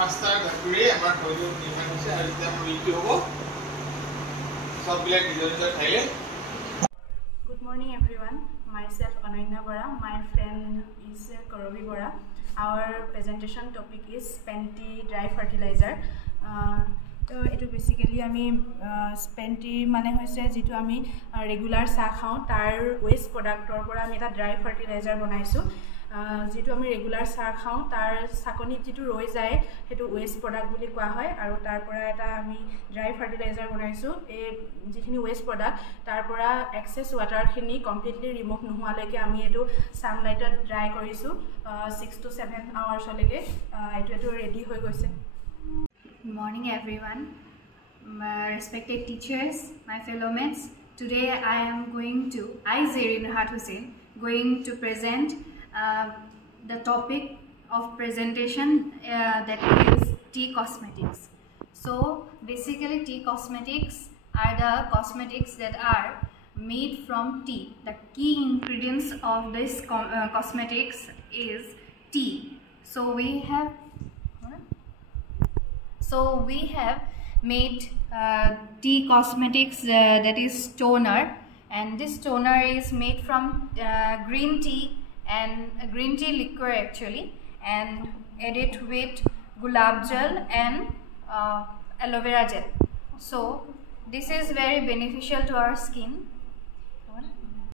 Master Gakure, our Hoyo Nimanse, and them Rikyo. Good morning, everyone. Myself, Ananya Bora. My friend is Korobi Bora. Our presentation topic is Spenty dry fertilizer. So it is basically Spenty mane hoise jitu ami regular sa khao tar waste product or pora ami eta dry fertilizer banaisu. जितु आमी regular सा खाऊ तार साकनी जितु रय जाय हेतु waste product बुली कोआ হয় আৰু তাৰ পৰা এটা আমি ড্ৰাই ফাৰ্টিলাইজাৰ বনাইছো এই যিখিনি वेस्ट प्रोडक्ट তাৰ পৰা এক্সেস ওয়াটাৰ খিনি কমপ্লিটলি ৰিমুভ নোহোৱালৈকে আমি এটো সানলাইটত ড্ৰাই কৰিছো 6 to 7 আৱাৰ্ছ লৈকে এটো ৰেডি হৈ গৈছে Good morning everyone, my respected teachers, my fellow mates. Today I Zarin Hat Hussain going to present the topic of presentation that is tea cosmetics. So basically tea cosmetics are the cosmetics that are made from tea. The key ingredients of this cosmetics is tea. So we have made tea cosmetics that is toner, and this toner is made from green tea and green tea liquor actually, and added with gulab gel and aloe vera gel. So this is very beneficial to our skin.